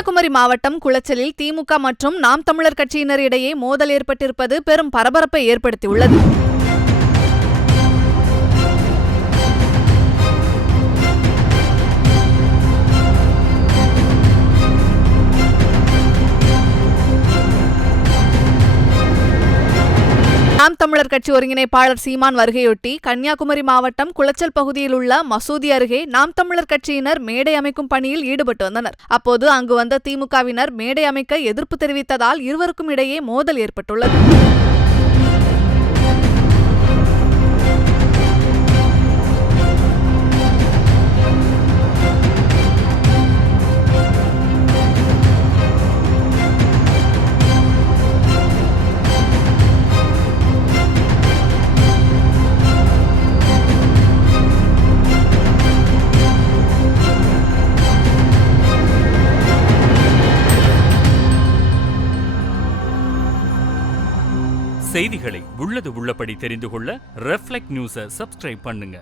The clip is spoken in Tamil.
கன்னியாகுமரி மாவட்டம் குளச்சலில் திமுக மற்றும் நாம் தமிழர் கட்சியினர் இடையே மோதல் ஏற்பட்டிருப்பது பெரும் பரபரப்பை ஏற்படுத்தியுள்ளது. நாம் தமிழர் கட்சி ஒருங்கிணைப்பாளர் சீமான் வருகையொட்டி கன்னியாகுமரி மாவட்டம் குளச்சல் பகுதியில் உள்ள மசூதி அருகே நாம் தமிழர் கட்சியினர் மேடை அமைக்கும் பணியில் ஈடுபட்டு வந்தனர். அப்போது அங்கு வந்த திமுகவினர் மேடை அமைக்க எதிர்ப்பு தெரிவித்ததால் இருவருக்கும் இடையே மோதல் ஏற்பட்டுள்ளது. செய்திகளை உள்ளது உள்ளபடி தெரிந்து கொள்ள ரெஃப்ளெக்ட் நியூஸை சப்ஸ்கிரைப் பண்ணுங்க.